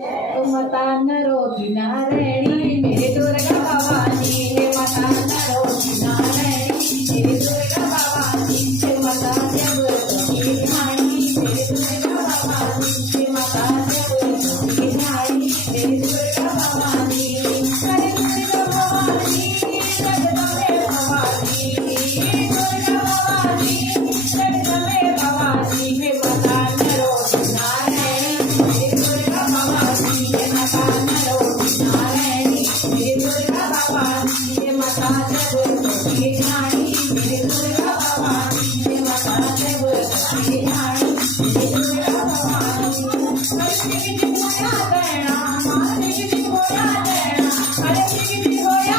माता नरोगी नारायणी मेरे दुर्गा भवानी हे माता नरोगी नारायणी मेरे दुर्गा भवानी हे माता जगदम्बे ठाणी मेरे दुर्गा भवानी हे माता जगदम्बे ठाणी मेरे दुर्गा भवानी अरे दुर्गा भवानी जगदम्बे भवानी दुर्गा भवानी जगदम्बे भवानी हे माता नरोगी नारायणी मेरे दुर्गा भवानी हे माता नरोगी नारायणी मेरे दुर्गा भवानी हे माता जगदम्बे ठाणी मेरे दुर्गा भवानी हे माता जगदम्बे ठाणी मेरे दुर्गा भवानी अरे किती होया देना मारे किती होया देना अरे किती होया